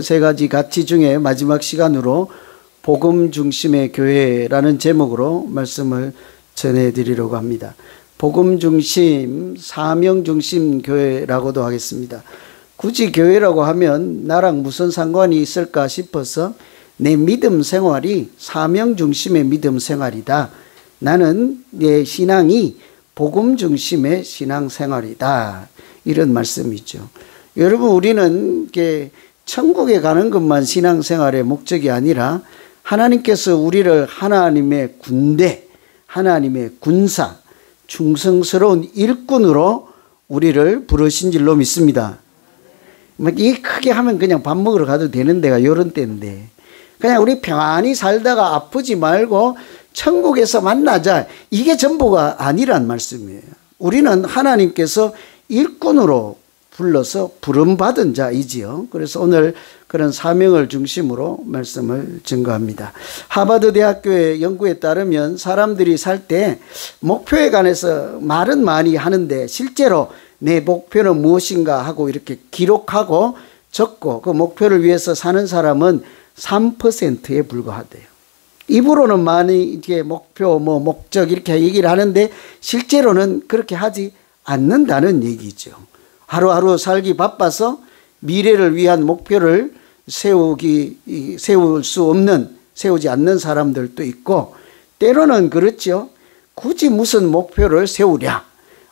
세 가지 가치 중에 마지막 시간으로 복음 중심의 교회라는 제목으로 말씀을 전해드리려고 합니다. 복음 중심, 사명 중심 교회라고도 하겠습니다. 굳이 교회라고 하면 나랑 무슨 상관이 있을까 싶어서 내 믿음 생활이 사명 중심의 믿음 생활이다. 나는 내 신앙이 복음 중심의 신앙 생활이다. 이런 말씀이죠. 여러분, 우리는 천국에 가는 것만 신앙생활의 목적이 아니라 하나님께서 우리를 하나님의 군대, 하나님의 군사, 충성스러운 일꾼으로 우리를 부르신 줄로 믿습니다. 이 크게 하면 그냥 밥 먹으러 가도 되는 데가 이런 때인데, 그냥 우리 평안히 살다가 아프지 말고 천국에서 만나자, 이게 전부가 아니란 말씀이에요. 우리는 하나님께서 일꾼으로 불러서 부름받은 자이지요. 그래서 오늘 그런 사명을 중심으로 말씀을 증거합니다. 하버드 대학교의 연구에 따르면 사람들이 살 때 목표에 관해서 말은 많이 하는데 실제로 내 목표는 무엇인가 하고 이렇게 기록하고 적고 그 목표를 위해서 사는 사람은 3%에 불과하대요. 입으로는 많이 이게 목표, 목적 이렇게 얘기를 하는데 실제로는 그렇게 하지 않는다는 얘기죠. 하루하루 살기 바빠서 미래를 위한 목표를 세우지 않는 사람들도 있고, 때로는 그렇죠. 굳이 무슨 목표를 세우랴.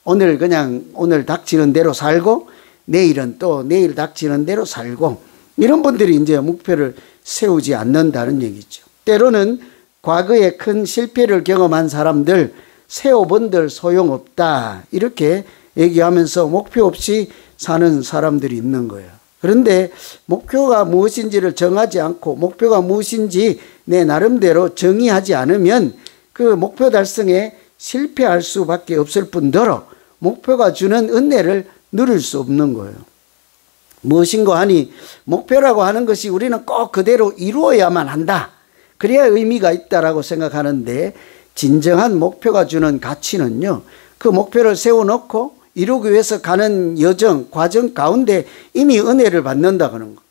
오늘 닥치는 대로 살고, 내일은 또 내일 닥치는 대로 살고, 이런 분들이 이제 목표를 세우지 않는다는 얘기죠. 때로는 과거에 큰 실패를 경험한 사람들, 세워본들 소용없다. 이렇게 얘기하면서 목표 없이 사는 사람들이 있는 거예요. 그런데 목표가 무엇인지를 정하지 않고 목표가 무엇인지 내 나름대로 정의하지 않으면 그 목표 달성에 실패할 수밖에 없을 뿐더러 목표가 주는 은혜를 누릴 수 없는 거예요. 무엇인가 하니 목표라고 하는 것이 우리는 꼭 그대로 이루어야만 한다. 그래야 의미가 있다라고 생각하는데, 진정한 목표가 주는 가치는요, 그 목표를 세워놓고 이루기 위해서 가는 여정, 과정 가운데 이미 은혜를 받는다는 거.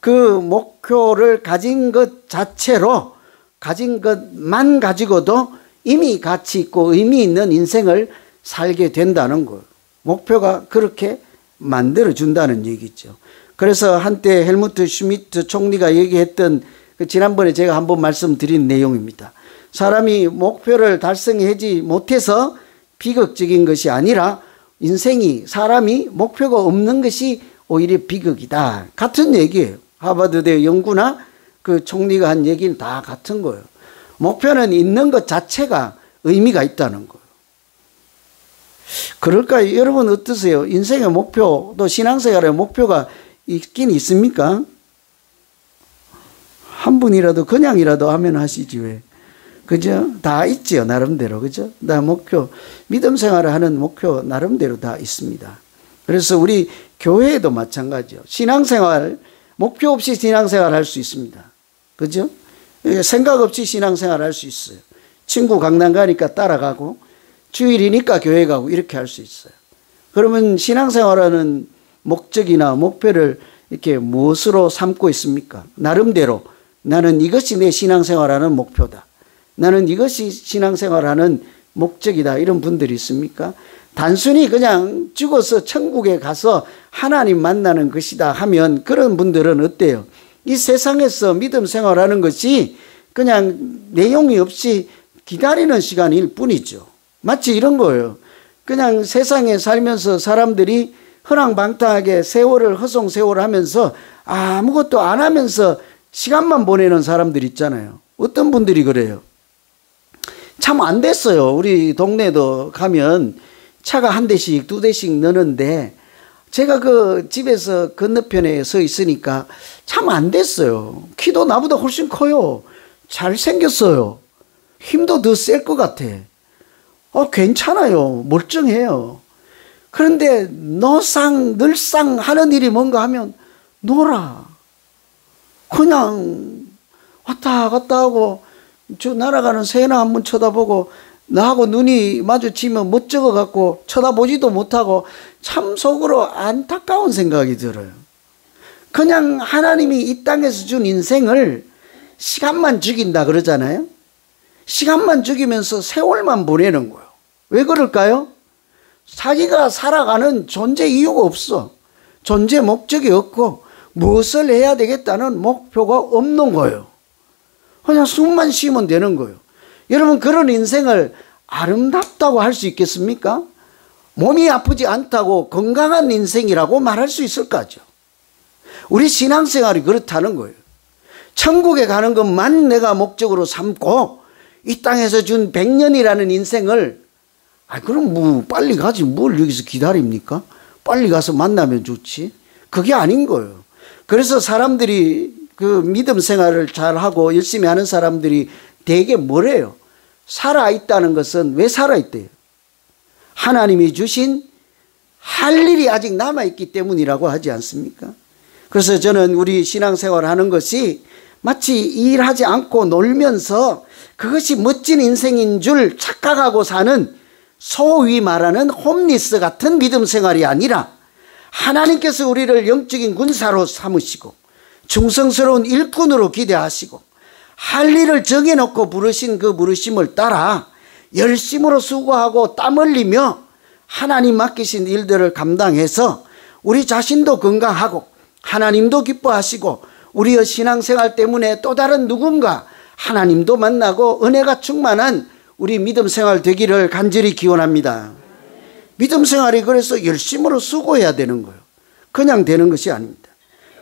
그 목표를 가진 것 자체로, 가진 것만 가지고도 이미 가치 있고 의미 있는 인생을 살게 된다는 거예요. 목표가 그렇게 만들어준다는 얘기죠. 그래서 한때 헬무트 슈미트 총리가 얘기했던 지난번에 제가 한번 말씀드린 내용입니다. 사람이 목표를 달성하지 못해서 비극적인 것이 아니라 사람이 목표가 없는 것이 오히려 비극이다. 같은 얘기예요. 하버드대 연구나 그 총리가 한 얘기는 다 같은 거예요. 목표는 있는 것 자체가 의미가 있다는 거예요. 그럴까요? 여러분 어떠세요? 인생의 목표, 또 신앙생활의 목표가 있긴 있습니까? 한 분이라도 그냥이라도 하면 하시지 왜? 그죠? 다 있지요, 나름대로. 그죠? 나 목표, 믿음 생활을 하는 목표 나름대로 다 있습니다. 그래서 우리 교회에도 마찬가지요. 신앙생활, 목표 없이 신앙생활 할 수 있습니다. 그죠? 생각 없이 신앙생활 할 수 있어요. 친구 강남 가니까 따라가고, 주일이니까 교회 가고, 이렇게 할 수 있어요. 그러면 신앙생활하는 목적이나 목표를 이렇게 무엇으로 삼고 있습니까? 나름대로 나는 이것이 내 신앙생활하는 목표다. 나는 이것이 신앙생활하는 목적이다. 이런 분들이 있습니까? 단순히 그냥 죽어서 천국에 가서 하나님 만나는 것이다 하면 그런 분들은 어때요? 이 세상에서 믿음 생활하는 것이 그냥 내용이 없이 기다리는 시간일 뿐이죠. 마치 이런 거예요. 그냥 세상에 살면서 사람들이 허랑방탕하게 세월을 허송세월하면서 아무것도 안 하면서 시간만 보내는 사람들 있잖아요. 어떤 분들이 그래요? 참 안 됐어요. 우리 동네도 가면 차가 한 대씩 두 대씩 넣는데 제가 그 집에서 건너편에 서 있으니까 참 안 됐어요. 키도 나보다 훨씬 커요. 잘생겼어요. 힘도 더 셀 것 같아. 괜찮아요. 멀쩡해요. 그런데 늘상 하는 일이 뭔가 하면 놀아. 그냥 왔다 갔다 하고 저 날아가는 새나 한번 쳐다보고 나하고 눈이 마주치면 멋쩍어 갖고 쳐다보지도 못하고 참 속으로 안타까운 생각이 들어요. 그냥 하나님이 이 땅에서 준 인생을 시간만 죽인다 그러잖아요. 시간만 죽이면서 세월만 보내는 거예요. 왜 그럴까요? 자기가 살아가는 존재 이유가 없어. 존재 목적이 없고 무엇을 해야 되겠다는 목표가 없는 거예요. 그냥 숨만 쉬면 되는 거예요. 여러분, 그런 인생을 아름답다고 할 수 있겠습니까? 몸이 아프지 않다고 건강한 인생이라고 말할 수 있을까죠? 우리 신앙생활이 그렇다는 거예요. 천국에 가는 것만 내가 목적으로 삼고 이 땅에서 준 100년이라는 인생을 그럼 뭐 빨리 가지 뭘 여기서 기다립니까? 빨리 가서 만나면 좋지. 그게 아닌 거예요. 그래서 사람들이 그 믿음 생활을 잘하고 열심히 하는 사람들이 되게 뭐래요? 살아있다는 것은 왜 살아있대요? 하나님이 주신 할 일이 아직 남아있기 때문이라고 하지 않습니까? 그래서 저는 우리 신앙생활 하는 것이 마치 일하지 않고 놀면서 그것이 멋진 인생인 줄 착각하고 사는 소위 말하는 홈리스 같은 믿음 생활이 아니라 하나님께서 우리를 영적인 군사로 삼으시고 충성스러운 일꾼으로 기대하시고 할 일을 정해놓고 부르신 그 부르심을 따라 열심으로 수고하고 땀 흘리며 하나님 맡기신 일들을 감당해서 우리 자신도 건강하고 하나님도 기뻐하시고 우리의 신앙생활 때문에 또 다른 누군가 하나님도 만나고 은혜가 충만한 우리 믿음 생활 되기를 간절히 기원합니다. 믿음 생활이 그래서 열심으로 수고해야 되는 거예요. 그냥 되는 것이 아닙니다.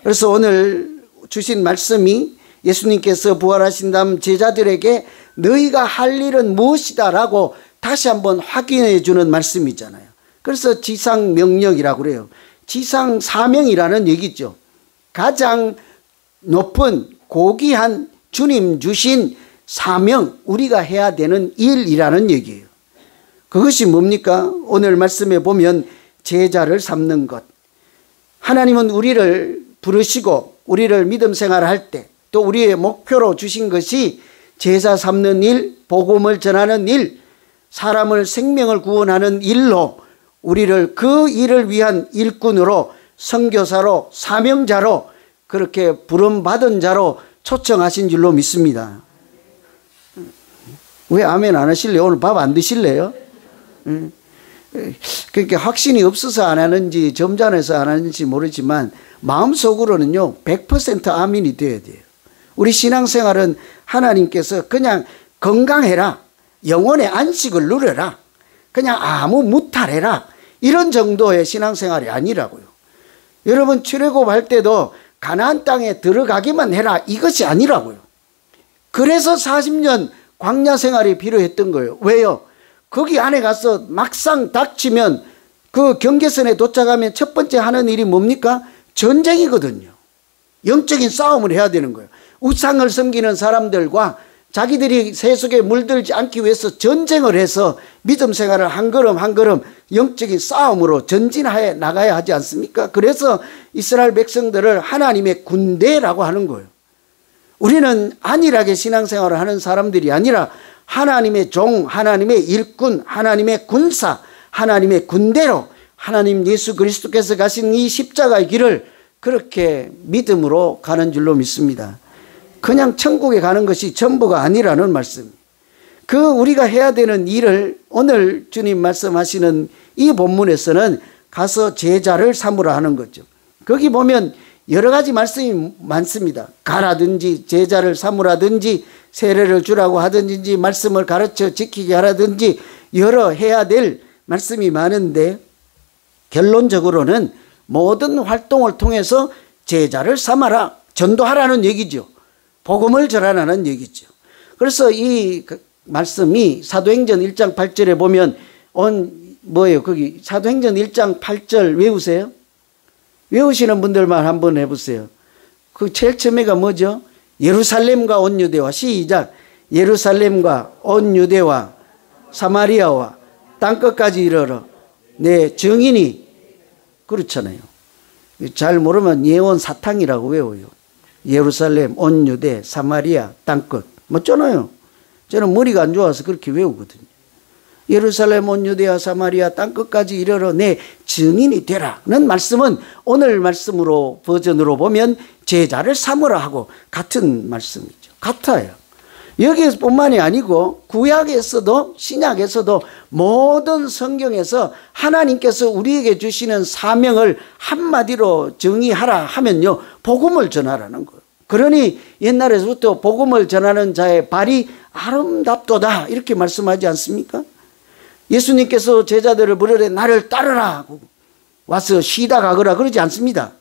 그래서 오늘 주신 말씀이 예수님께서 부활하신 다음 제자들에게 너희가 할 일은 무엇이다 라고 다시 한번 확인해 주는 말씀이잖아요. 그래서 지상 명령이라고 그래요. 지상 사명이라는 얘기죠. 가장 높은 고귀한 주님 주신 사명, 우리가 해야 되는 일이라는 얘기예요. 그것이 뭡니까? 오늘 말씀에 보면 제자를 삼는 것. 하나님은 우리를 부르시고 우리를 믿음 생활할 때 또 우리의 목표로 주신 것이 제자 삼는 일, 복음을 전하는 일, 사람을 생명을 구원하는 일로 우리를 그 일을 위한 일꾼으로 선교사로 사명자로 그렇게 부름받은 자로 초청하신 줄로 믿습니다. 왜 아멘 안 하실래요? 오늘 밥 안 드실래요? 그러니까 확신이 없어서 안 하는지 점잖아서 안 하는지 모르지만 마음속으로는요 100% 아멘이 돼야 돼요. 우리 신앙생활은 하나님께서 그냥 건강해라, 영혼의 안식을 누려라, 그냥 아무 무탈해라 이런 정도의 신앙생활이 아니라고요. 여러분 출애굽할 때도 가나안 땅에 들어가기만 해라 이것이 아니라고요. 그래서 40년 광야 생활이 필요했던 거예요. 왜요? 거기 안에 가서 막상 닥치면 그 경계선에 도착하면 첫 번째 하는 일이 뭡니까? 전쟁이거든요. 영적인 싸움을 해야 되는 거예요. 우상을 섬기는 사람들과 자기들이 세속에 물들지 않기 위해서 전쟁을 해서 믿음 생활을 한 걸음 한 걸음 영적인 싸움으로 전진하여 나가야 하지 않습니까? 그래서 이스라엘 백성들을 하나님의 군대라고 하는 거예요. 우리는 안일하게 신앙생활을 하는 사람들이 아니라 하나님의 종, 하나님의 일꾼, 하나님의 군사, 하나님의 군대로 하나님 예수 그리스도께서 가신 이 십자가의 길을 그렇게 믿음으로 가는 줄로 믿습니다. 그냥 천국에 가는 것이 전부가 아니라는 말씀. 그 우리가 해야 되는 일을 오늘 주님 말씀하시는 이 본문에서는 가서 제자를 삼으라 하는 거죠. 거기 보면 여러 가지 말씀이 많습니다. 가라든지 제자를 삼으라든지 세례를 주라고 하든지 말씀을 가르쳐 지키게 하라든지 여러 해야 될 말씀이 많은데 결론적으로는 모든 활동을 통해서 제자를 삼아라, 전도하라는 얘기죠. 복음을 전하라는 얘기죠. 그래서 이 말씀이 사도행전 1장 8절에 보면 뭐예요? 거기 사도행전 1장 8절 외우세요? 외우시는 분들만 한번 해보세요. 그 제일 처음에가 뭐죠? 예루살렘과 온 유대와 시작. 예루살렘과 온 유대와 사마리아와 땅끝까지 이르러 내 증인이 그렇잖아요. 잘 모르면 예언 사탕이라고 외워요. 예루살렘, 온 유대, 사마리아, 땅끝. 맞잖아요. 저는 머리가 안 좋아서 그렇게 외우거든요. 예루살렘 온 유대와 사마리아 땅끝까지 이르러 내 증인이 되라는 말씀은 오늘 말씀으로 버전으로 보면 제자를 삼으라 하고 같은 말씀이죠. 같아요. 여기뿐만이 아니고 구약에서도 신약에서도 모든 성경에서 하나님께서 우리에게 주시는 사명을 한마디로 정의하라 하면요, 복음을 전하라는 거예요. 그러니 옛날에서부터 복음을 전하는 자의 발이 아름답도다 이렇게 말씀하지 않습니까? 예수님께서 제자들을 부르되 나를 따르라 하고 와서 쉬다 가거라 그러지 않습니다.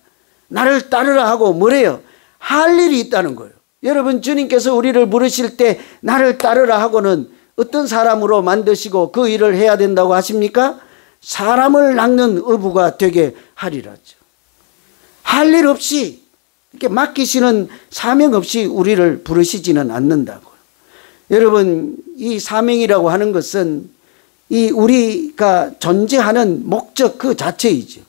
나를 따르라 하고 뭐래요? 할 일이 있다는 거예요. 여러분, 주님께서 우리를 부르실 때 나를 따르라 하고는 어떤 사람으로 만드시고 그 일을 해야 된다고 하십니까? 사람을 낚는 어부가 되게 하리라죠. 할 일 없이 이렇게 맡기시는 사명 없이 우리를 부르시지는 않는다고요. 여러분, 이 사명이라고 하는 것은 이 우리가 존재하는 목적 그 자체이죠.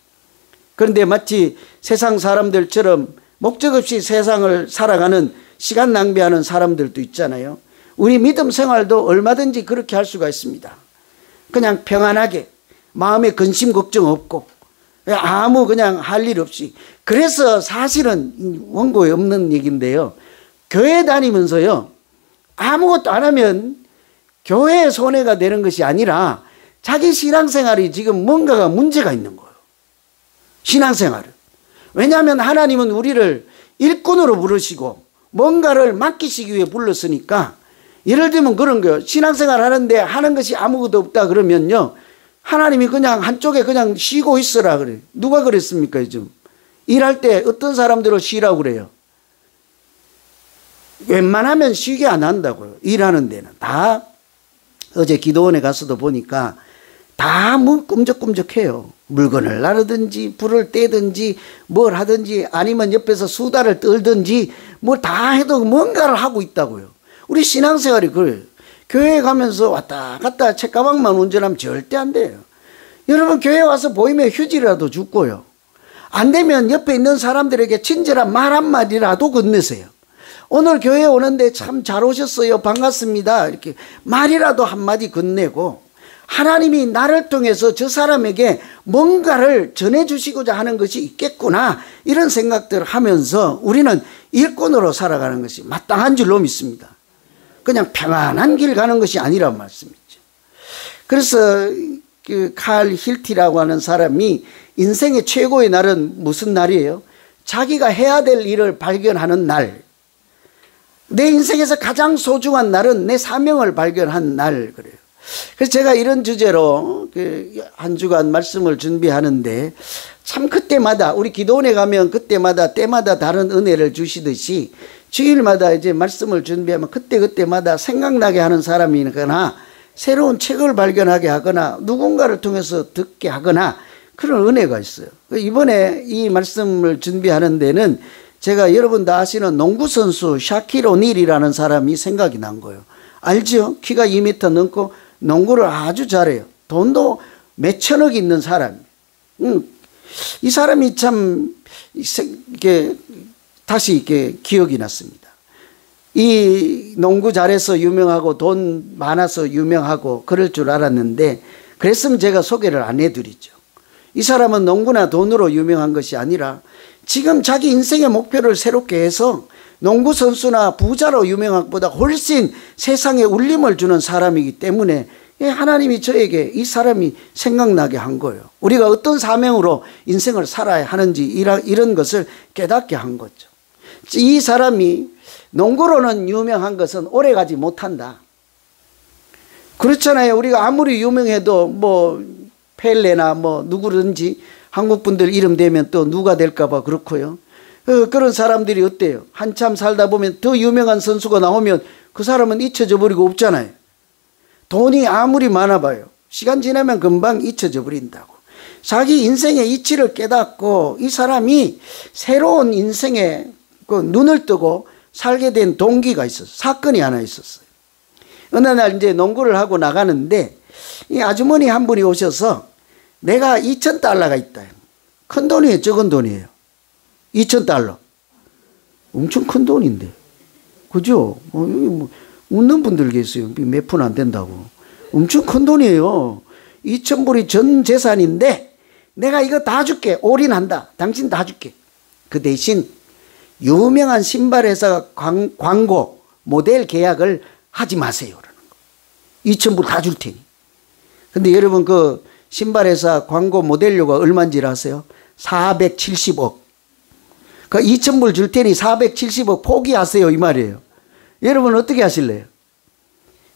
그런데 마치 세상 사람들처럼 목적 없이 세상을 살아가는 시간 낭비하는 사람들도 있잖아요. 우리 믿음 생활도 얼마든지 그렇게 할 수가 있습니다. 그냥 평안하게 마음에 근심 걱정 없고 아무 그냥 할 일 없이. 그래서 사실은 원고에 없는 얘기인데요, 교회 다니면서요 아무것도 안 하면 교회의 손해가 되는 것이 아니라 자기 신앙생활이 지금 뭔가가 문제가 있는 거예요. 신앙생활은. 왜냐하면 하나님은 우리를 일꾼으로 부르시고 뭔가를 맡기시기 위해 불렀으니까. 예를 들면 그런 거예요. 신앙생활 하는데 하는 것이 아무것도 없다 그러면요, 하나님이 그냥 한쪽에 그냥 쉬고 있으라 그래요. 누가 그랬습니까? 요즘 일할 때 어떤 사람들을 쉬라고 그래요? 웬만하면 쉬게 안 한다고요. 일하는 데는 다. 어제 기도원에 가서도 보니까 다 뭐 꿈적꿈적해요. 물건을 나르든지 불을 떼든지 뭘 하든지 아니면 옆에서 수다를 떨든지 뭘 다 해도 뭔가를 하고 있다고요. 우리 신앙생활이 그래요. 교회에 가면서 왔다 갔다 책가방만 운전하면 절대 안 돼요. 여러분, 교회 와서 보이면 휴지라도 줍고요, 안 되면 옆에 있는 사람들에게 친절한 말 한마디라도 건네세요. 오늘 교회 오는데 참 잘 오셨어요, 반갑습니다, 이렇게 말이라도 한마디 건네고, 하나님이 나를 통해서 저 사람에게 뭔가를 전해주시고자 하는 것이 있겠구나 이런 생각들을 하면서 우리는 일꾼으로 살아가는 것이 마땅한 줄로 믿습니다. 그냥 평안한 길 가는 것이 아니란 말씀이죠. 그래서 그 칼 힐티라고 하는 사람이 인생의 최고의 날은 무슨 날이에요? 자기가 해야 될 일을 발견하는 날. 내 인생에서 가장 소중한 날은 내 사명을 발견한 날 그래요. 그래서 제가 이런 주제로 한 주간 말씀을 준비하는데, 참 그때마다 우리 기도원에 가면 그때마다 때마다 다른 은혜를 주시듯이 주일마다 이제 말씀을 준비하면 그때마다 생각나게 하는 사람이거나 새로운 책을 발견하게 하거나 누군가를 통해서 듣게 하거나 그런 은혜가 있어요. 이번에 이 말씀을 준비하는 데는 제가 여러분 다 아시는 농구선수 샤킬 오닐이라는 사람이 생각이 난 거예요. 알죠? 키가 2m 넘고 농구를 아주 잘해요. 돈도 몇천억 있는 사람이에요. 이 사람이 참 이렇게 다시 이렇게 기억이 났습니다. 이 농구 잘해서 유명하고 돈 많아서 유명하고 그럴 줄 알았는데, 그랬으면 제가 소개를 안 해드리죠. 이 사람은 농구나 돈으로 유명한 것이 아니라 지금 자기 인생의 목표를 새롭게 해서 농구 선수나 부자로 유명한 것보다 훨씬 세상에 울림을 주는 사람이기 때문에 하나님이 저에게 이 사람이 생각나게 한 거예요. 우리가 어떤 사명으로 인생을 살아야 하는지 이런 것을 깨닫게 한 거죠. 이 사람이 농구로는 유명한 것은 오래가지 못한다. 그렇잖아요. 우리가 아무리 유명해도 뭐 펠레나 뭐 누구든지 한국 분들 이름 대면 또 누가 될까 봐 그렇고요. 그런 사람들이 어때요? 한참 살다 보면 더 유명한 선수가 나오면 그 사람은 잊혀져 버리고 없잖아요. 돈이 아무리 많아봐요. 시간 지나면 금방 잊혀져 버린다고. 자기 인생의 이치를 깨닫고 이 사람이 새로운 인생에 그 눈을 뜨고 살게 된 동기가 있었어요. 사건이 하나 있었어요. 어느 날 이제 농구를 하고 나가는데 이 아주머니 한 분이 오셔서 내가 2,000달러가 있다. 큰 돈이에요? 적은 돈이에요? 2,000달러. 엄청 큰 돈인데. 그죠? 여기 뭐 웃는 분들 계세요. 몇 푼 안 된다고. 엄청 큰 돈이에요. 2,000불이 전 재산인데 내가 이거 다 줄게. 올인한다. 당신 다 줄게. 그 대신 유명한 신발 회사 광고 모델 계약을 하지 마세요. 2,000불 다 줄 테니. 근데 여러분 그 신발 회사 광고 모델료가 얼마인지 아세요? 470억. 그 2,000불 줄 테니 470억 포기하세요 이 말이에요. 여러분 어떻게 하실래요?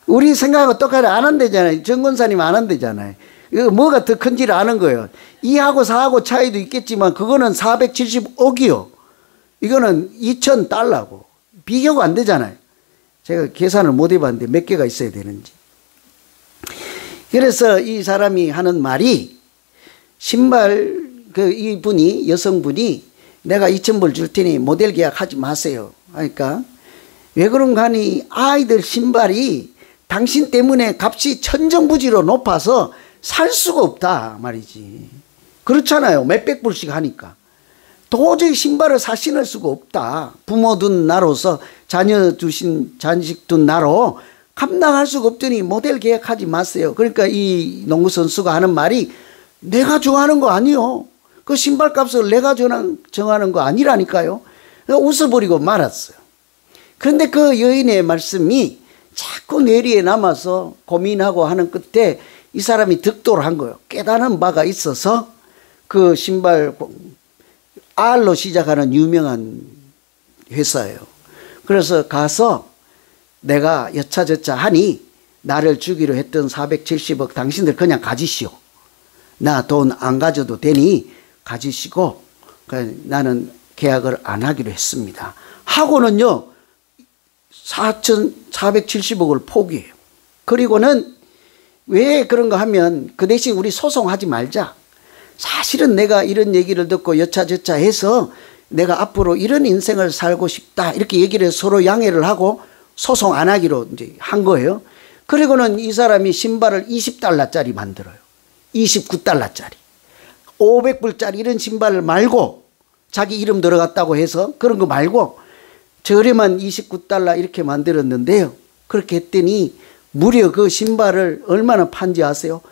우리 생각하고 똑같이 안 한대잖아요. 정권사님 안 한대잖아요. 이거 뭐가 더 큰지를 아는 거예요. 2하고 4하고 차이도 있겠지만 그거는 470억이요. 이거는 2,000달러고 비교가 안 되잖아요. 제가 계산을 못 해봤는데 몇 개가 있어야 되는지. 그래서 이 사람이 하는 말이 신발 이분이 여성분이 내가 2,000불 줄 테니 모델 계약하지 마세요. 그러니까 왜 그런가 하니 아이들 신발이 당신 때문에 값이 천정부지로 높아서 살 수가 없다 말이지. 그렇잖아요. 몇백 불씩 하니까. 도저히 신발을 사 신을 수가 없다. 부모 둔 나로서 자녀 주신 잔식 둔 나로 감당할 수가 없더니 모델 계약하지 마세요. 그러니까 이 농구 선수가 하는 말이 내가 정하는 거 아니요. 그 신발 값을 내가 정하는 거 아니라니까요. 웃어버리고 말았어요. 그런데 그 여인의 말씀이 자꾸 뇌리에 남아서 고민하고 하는 끝에 이 사람이 득도를 한 거예요. 깨달은 바가 있어서 그 신발 R로 시작하는 유명한 회사예요. 그래서 가서 내가 여차저차 하니 나를 주기로 했던 470억 당신들 그냥 가지시오. 나 돈 안 가져도 되니 가지시고 나는 계약을 안 하기로 했습니다. 하고는요 4,470억을 포기해요. 그리고는 왜 그런가 하면 그 대신 우리 소송하지 말자. 사실은 내가 이런 얘기를 듣고 여차저차 해서 내가 앞으로 이런 인생을 살고 싶다 이렇게 얘기를 해서 서로 양해를 하고 소송 안 하기로 이제 한 거예요. 그리고는 이 사람이 신발을 20달러짜리 만들어요. 29달러짜리 500불짜리 이런 신발을 말고 자기 이름 들어갔다고 해서 그런 거 말고 저렴한 29달러 이렇게 만들었는데요. 그렇게 했더니 무려 그 신발을 얼마나 판지 아세요?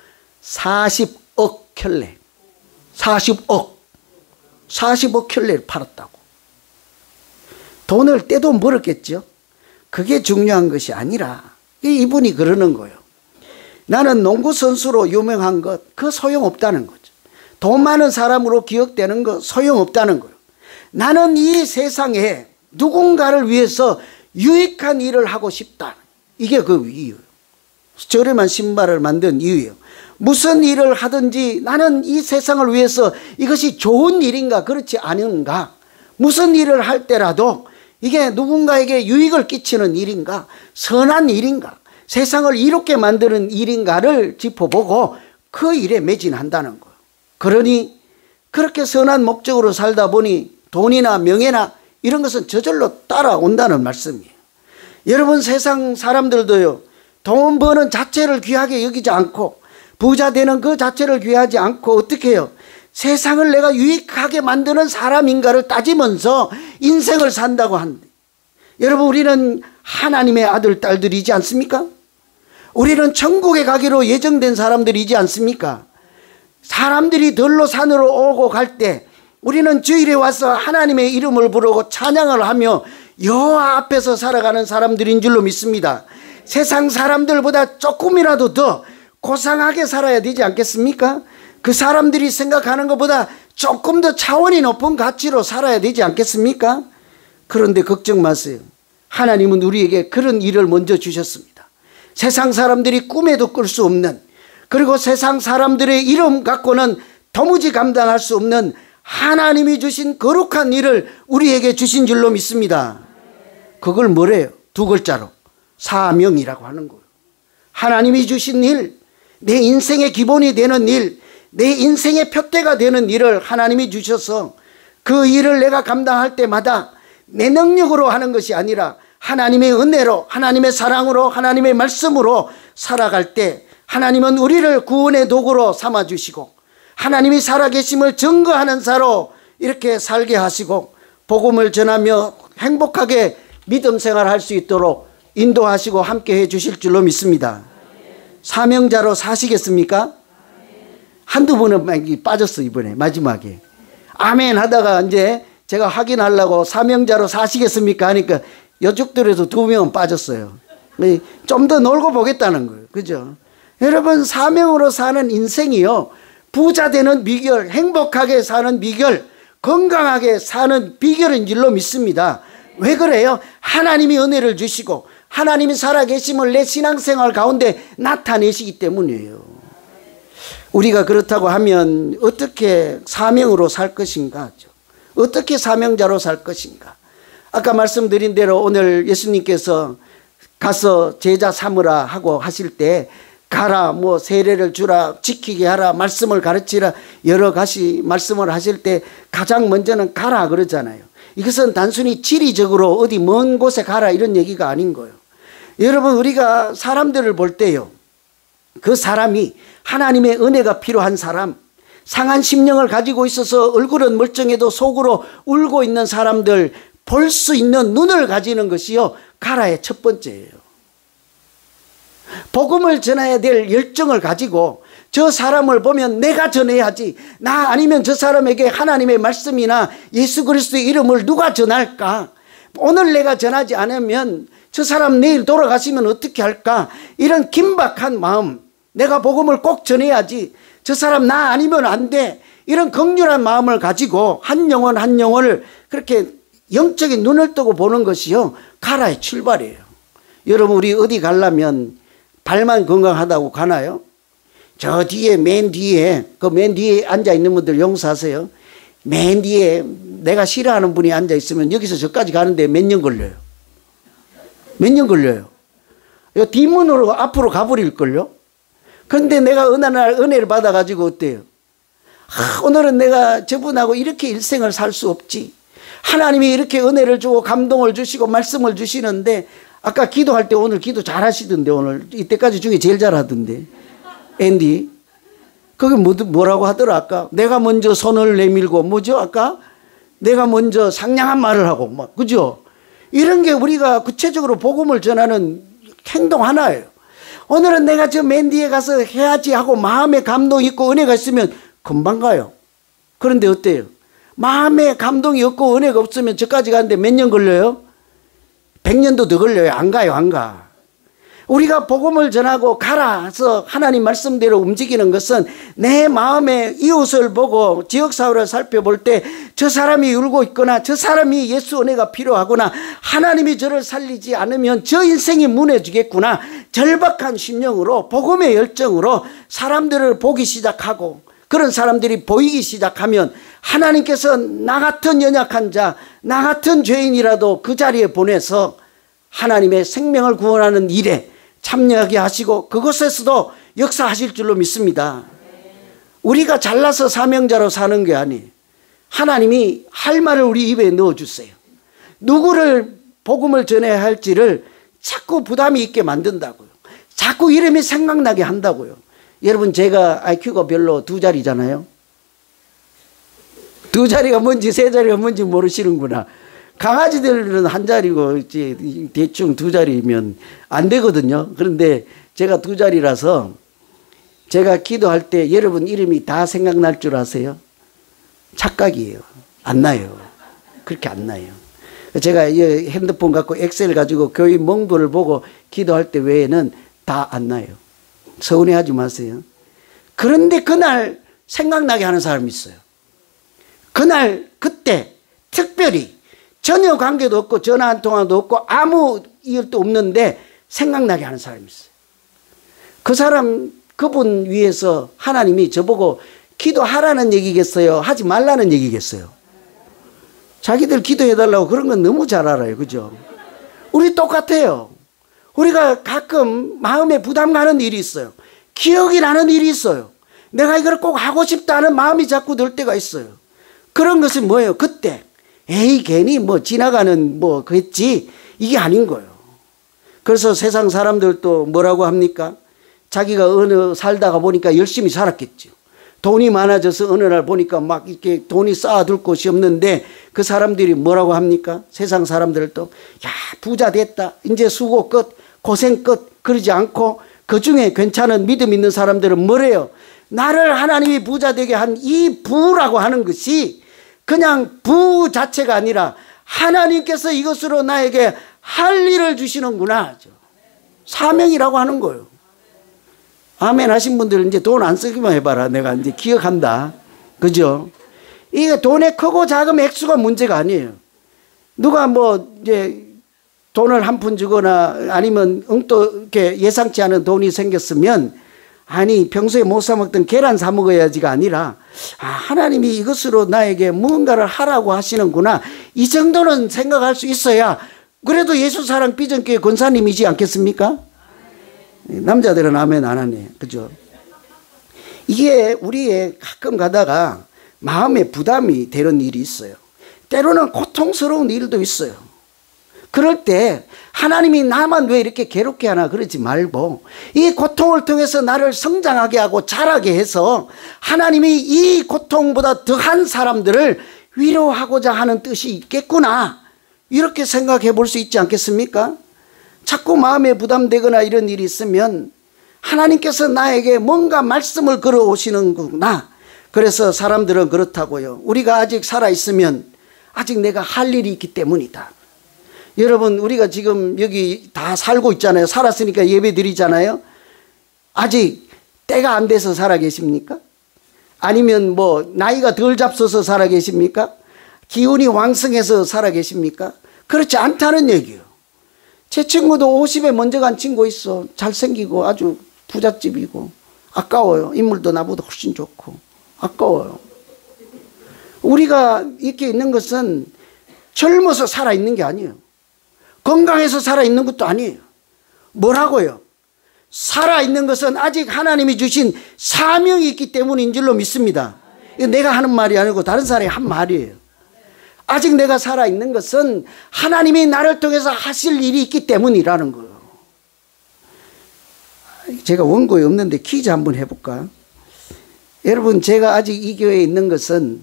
40억 켤레. 40억 켤레를 팔았다고. 돈을 떼도 벌었겠죠. 그게 중요한 것이 아니라 이분이 그러는 거예요. 나는 농구 선수로 유명한 것 그 소용없다는 거죠. 돈 많은 사람으로 기억되는 거 소용없다는 거예요. 나는 이 세상에 누군가를 위해서 유익한 일을 하고 싶다. 이게 그 이유예요. 저렴한 신발을 만든 이유예요. 무슨 일을 하든지 나는 이 세상을 위해서 이것이 좋은 일인가 그렇지 않은가, 무슨 일을 할 때라도 이게 누군가에게 유익을 끼치는 일인가, 선한 일인가, 세상을 이롭게 만드는 일인가를 짚어보고 그 일에 매진한다는 거예요. 그러니 그렇게 선한 목적으로 살다 보니 돈이나 명예나 이런 것은 저절로 따라온다는 말씀이에요. 여러분 세상 사람들도요 돈 버는 자체를 귀하게 여기지 않고 부자 되는 그 자체를 귀하지 않고 어떻게 해요? 세상을 내가 유익하게 만드는 사람인가를 따지면서 인생을 산다고 하는데, 여러분 우리는 하나님의 아들 딸들이지 않습니까? 우리는 천국에 가기로 예정된 사람들이지 않습니까? 사람들이 들로 산으로 오고 갈 때 우리는 주일에 와서 하나님의 이름을 부르고 찬양을 하며 여호와 앞에서 살아가는 사람들인 줄로 믿습니다. 세상 사람들보다 조금이라도 더 고상하게 살아야 되지 않겠습니까? 그 사람들이 생각하는 것보다 조금 더 차원이 높은 가치로 살아야 되지 않겠습니까? 그런데 걱정 마세요. 하나님은 우리에게 그런 일을 먼저 주셨습니다. 세상 사람들이 꿈에도 꿀 수 없는, 그리고 세상 사람들의 이름 갖고는 도무지 감당할 수 없는 하나님이 주신 거룩한 일을 우리에게 주신 줄로 믿습니다. 그걸 뭐래요? 두 글자로 사명이라고 하는 거예요. 하나님이 주신 일, 내 인생의 기본이 되는 일, 내 인생의 표대가 되는 일을 하나님이 주셔서 그 일을 내가 감당할 때마다 내 능력으로 하는 것이 아니라 하나님의 은혜로, 하나님의 사랑으로, 하나님의 말씀으로 살아갈 때 하나님은 우리를 구원의 도구로 삼아주시고 하나님이 살아계심을 증거하는 자로 이렇게 살게 하시고 복음을 전하며 행복하게 믿음 생활할 수 있도록 인도하시고 함께 해 주실 줄로 믿습니다. 사명자로 사시겠습니까? 한두 번은 빠졌어 이번에 마지막에. 아멘 하다가 이제 제가 확인하려고 사명자로 사시겠습니까 하니까 여쪽들에서 2명은 빠졌어요. 좀 더 놀고 보겠다는 거예요. 그죠? 여러분, 사명으로 사는 인생이요, 부자 되는 비결, 행복하게 사는 비결, 건강하게 사는 비결인 줄로 믿습니다. 왜 그래요? 하나님이 은혜를 주시고 하나님이 살아계심을 내 신앙생활 가운데 나타내시기 때문이에요. 우리가 그렇다고 하면 어떻게 사명으로 살 것인가? 어떻게 사명자로 살 것인가? 아까 말씀드린 대로 오늘 예수님께서 가서 제자 삼으라 하고 하실 때 가라, 뭐 세례를 주라, 지키게 하라, 말씀을 가르치라, 여러 가지 말씀을 하실 때 가장 먼저는 가라 그러잖아요. 이것은 단순히 지리적으로 어디 먼 곳에 가라 이런 얘기가 아닌 거예요. 여러분, 우리가 사람들을 볼 때요, 그 사람이 하나님의 은혜가 필요한 사람, 상한 심령을 가지고 있어서 얼굴은 멀쩡해도 속으로 울고 있는 사람들 볼 수 있는 눈을 가지는 것이요, 가라의 첫 번째예요. 복음을 전해야 될 열정을 가지고 저 사람을 보면 내가 전해야지, 나 아니면 저 사람에게 하나님의 말씀이나 예수 그리스도의 이름을 누가 전할까? 오늘 내가 전하지 않으면 저 사람 내일 돌아가시면 어떻게 할까? 이런 긴박한 마음, 내가 복음을 꼭 전해야지, 저 사람 나 아니면 안 돼, 이런 긍휼한 마음을 가지고 한 영혼 한 영혼을 그렇게 영적인 눈을 뜨고 보는 것이요, 가라의 출발이에요. 여러분, 우리 어디 가려면 발만 건강하다고 가나요? 저 뒤에, 맨 뒤에, 그 맨 뒤에 앉아 있는 분들 용서하세요. 맨 뒤에 내가 싫어하는 분이 앉아 있으면 여기서 저까지 가는데 몇 년 걸려요. 몇 년 걸려요. 뒷문으로 앞으로 가버릴걸요. 그런데 내가 어느 날 은혜를 받아가지고 어때요? 오늘은 내가 저분하고 이렇게 일생을 살 수 없지. 하나님이 이렇게 은혜를 주고 감동을 주시고 말씀을 주시는데, 아까 기도할 때 오늘 기도 잘하시던데, 오늘 이때까지 중에 제일 잘하던데 앤디, 그게 뭐라고 하더라? 아까 내가 먼저 손을 내밀고, 뭐죠 아까? 내가 먼저 상냥한 말을 하고 막, 그죠? 이런 게 우리가 구체적으로 복음을 전하는 행동 하나예요. 오늘은 내가 저 맨 뒤에 가서 해야지 하고 마음에 감동이 있고 은혜가 있으면 금방 가요. 그런데 어때요? 마음에 감동이 없고 은혜가 없으면 저까지 가는데 몇 년 걸려요? 100년도 더 걸려요. 안 가요, 안 가. 우리가 복음을 전하고 가라서 하나님 말씀대로 움직이는 것은 내 마음에 이웃을 보고 지역사회를 살펴볼 때 저 사람이 울고 있거나 저 사람이 예수 은혜가 필요하구나, 하나님이 저를 살리지 않으면 저 인생이 무너지겠구나, 절박한 심령으로 복음의 열정으로 사람들을 보기 시작하고 그런 사람들이 보이기 시작하면 하나님께서 나 같은 연약한 자, 나 같은 죄인이라도 그 자리에 보내서 하나님의 생명을 구원하는 일에 참여하게 하시고 그것에서도 역사하실 줄로 믿습니다. 우리가 잘나서 사명자로 사는 게 아니에요. 하나님이 할 말을 우리 입에 넣어주세요. 누구를 복음을 전해야 할지를 자꾸 부담이 있게 만든다고요. 자꾸 이름이 생각나게 한다고요. 여러분, 제가 IQ가 별로 2자리잖아요. 2자리가 뭔지 3자리가 뭔지 모르시는구나. 강아지들은 1자리고 이제 대충 2자리면 안 되거든요. 그런데 제가 2자리라서 제가 기도할 때 여러분 이름이 다 생각날 줄 아세요? 착각이에요. 안 나요. 그렇게 안 나요. 제가 이 핸드폰 갖고 엑셀 가지고 교인 몽도를 보고 기도할 때 외에는 다 안 나요. 서운해하지 마세요. 그런데 그날 생각나게 하는 사람이 있어요. 그날 그때 특별히 전혀 관계도 없고 전화 한 통화도 없고 아무 일도 없는데 생각나게 하는 사람이 있어요. 그 사람, 그분 위해서 하나님이 저보고 기도하라는 얘기겠어요? 하지 말라는 얘기겠어요? 자기들 기도해달라고 그런 건 너무 잘 알아요. 그죠? 우리 똑같아요. 우리가 가끔 마음에 부담 가는 일이 있어요. 기억이 나는 일이 있어요. 내가 이걸 꼭 하고 싶다는 마음이 자꾸 들 때가 있어요. 그런 것은 뭐예요? 그때 에이 괜히 뭐 지나가는 뭐 그랬지, 이게 아닌 거예요. 그래서 세상 사람들도 뭐라고 합니까? 자기가 어느 살다가 보니까 열심히 살았겠죠. 돈이 많아져서 어느 날 보니까 막 이렇게 돈이 쌓아둘 곳이 없는데 그 사람들이 뭐라고 합니까? 세상 사람들도 야 부자 됐다, 이제 수고 끝, 고생 끝, 그러지 않고 그중에 괜찮은 믿음 있는 사람들은 뭐래요? 나를 하나님이 부자 되게 한 이 부라고 하는 것이 그냥 부 자체가 아니라 하나님께서 이것으로 나에게 할 일을 주시는구나. 사명이라고 하는 거예요. 아멘 하신 분들 이제 돈 안 쓰기만 해봐라. 내가 이제 기억한다. 그죠? 이게 돈의 크고 작은 액수가 문제가 아니에요. 누가 뭐 이제 돈을 한 푼 주거나 아니면 또 이렇게 예상치 않은 돈이 생겼으면 아니 평소에 못 사 먹던 계란 사 먹어야지가 아니라 하나님이 이것으로 나에게 무언가를 하라고 하시는구나. 이 정도는 생각할 수 있어야 그래도 예수사랑 비전교회 권사님이지 않겠습니까? 남자들은 아멘 안 하네. 그죠? 이게 우리의 가끔 가다가 마음에 부담이 되는 일이 있어요. 때로는 고통스러운 일도 있어요. 그럴 때 하나님이 나만 왜 이렇게 괴롭게 하나 그러지 말고 이 고통을 통해서 나를 성장하게 하고 자라게 해서 하나님이 이 고통보다 더한 사람들을 위로하고자 하는 뜻이 있겠구나. 이렇게 생각해 볼 수 있지 않겠습니까? 자꾸 마음에 부담되거나 이런 일이 있으면 하나님께서 나에게 뭔가 말씀을 걸어 오시는구나. 그래서 사람들은 그렇다고요. 우리가 아직 살아있으면 아직 내가 할 일이 있기 때문이다. 여러분 우리가 지금 여기 다 살고 있잖아요. 살았으니까 예배 드리잖아요. 아직 때가 안 돼서 살아 계십니까? 아니면 뭐 나이가 덜 잡숴서 살아 계십니까? 기운이 왕성해서 살아 계십니까? 그렇지 않다는 얘기예요. 제 친구도 50에 먼저 간 친구 있어. 잘생기고 아주 부잣집이고 아까워요. 인물도 나보다 훨씬 좋고 아까워요. 우리가 이렇게 있는 것은 젊어서 살아있는 게 아니에요. 건강해서 살아있는 것도 아니에요. 뭐라고요? 살아있는 것은 아직 하나님이 주신 사명이 있기 때문인 줄로 믿습니다. 이거 내가 하는 말이 아니고 다른 사람이 한 말이에요. 아직 내가 살아있는 것은 하나님이 나를 통해서 하실 일이 있기 때문이라는 거예요. 제가 원고에 없는데 퀴즈 한번 해볼까? 여러분 제가 아직 이 교회에 있는 것은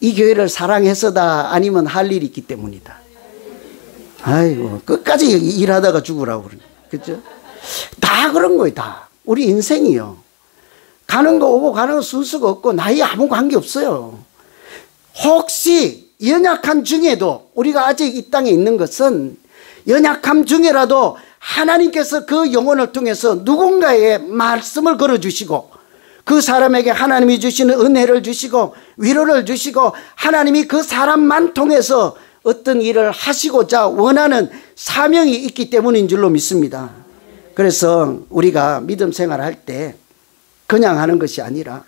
이 교회를 사랑해서다 아니면 할 일이 있기 때문이다. 아이고 끝까지 일하다가 죽으라고 그러네. 그렇죠? 다 그런 거예요. 다. 우리 인생이요. 가는 거 오고 가는 거 순서가 없고 나이 아무 관계 없어요. 혹시 연약한 중에도 우리가 아직 이 땅에 있는 것은 연약함 중에라도 하나님께서 그 영혼을 통해서 누군가의 말씀을 걸어주시고 그 사람에게 하나님이 주시는 은혜를 주시고 위로를 주시고 하나님이 그 사람만 통해서 어떤 일을 하시고자 원하는 사명이 있기 때문인 줄로 믿습니다. 그래서 우리가 믿음 생활할 때 그냥 하는 것이 아니라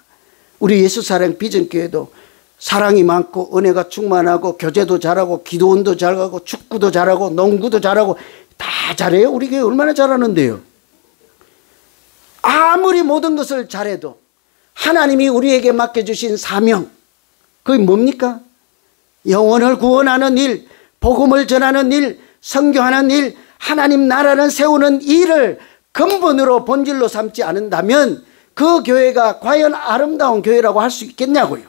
우리 예수사랑 비전교회도 사랑이 많고 은혜가 충만하고 교제도 잘하고 기도원도 잘하고 축구도 잘하고 농구도 잘하고 다 잘해요. 우리 교회 얼마나 잘하는데요. 아무리 모든 것을 잘해도 하나님이 우리에게 맡겨주신 사명 그게 뭡니까? 영혼을 구원하는 일, 복음을 전하는 일, 선교하는 일, 하나님 나라를 세우는 일을 근본으로 본질로 삼지 않는다면 그 교회가 과연 아름다운 교회라고 할 수 있겠냐고요.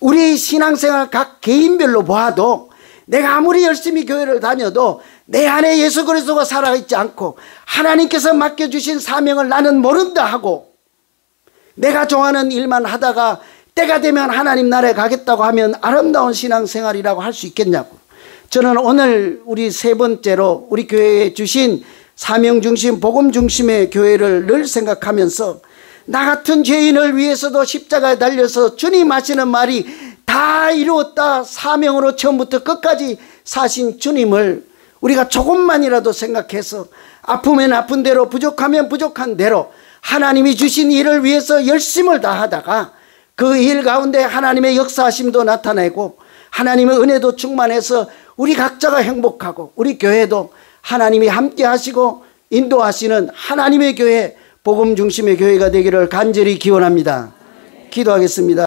우리 신앙생활 각 개인별로 보아도 내가 아무리 열심히 교회를 다녀도 내 안에 예수 그리스도가 살아있지 않고 하나님께서 맡겨주신 사명을 나는 모른다 하고 내가 좋아하는 일만 하다가 때가 되면 하나님 나라에 가겠다고 하면 아름다운 신앙생활이라고 할 수 있겠냐고. 저는 오늘 우리 세 번째로 우리 교회에 주신 사명 중심 복음 중심의 교회를 늘 생각하면서 나 같은 죄인을 위해서도 십자가에 달려서 주님 하시는 말이 다 이루었다 사명으로 처음부터 끝까지 사신 주님을 우리가 조금만이라도 생각해서 아프면 아픈 대로 부족하면 부족한 대로 하나님이 주신 일을 위해서 열심을 다하다가 그 일 가운데 하나님의 역사하심도 나타내고 하나님의 은혜도 충만해서 우리 각자가 행복하고 우리 교회도 하나님이 함께 하시고 인도하시는 하나님의 교회 복음 중심의 교회가 되기를 간절히 기원합니다. 기도하겠습니다.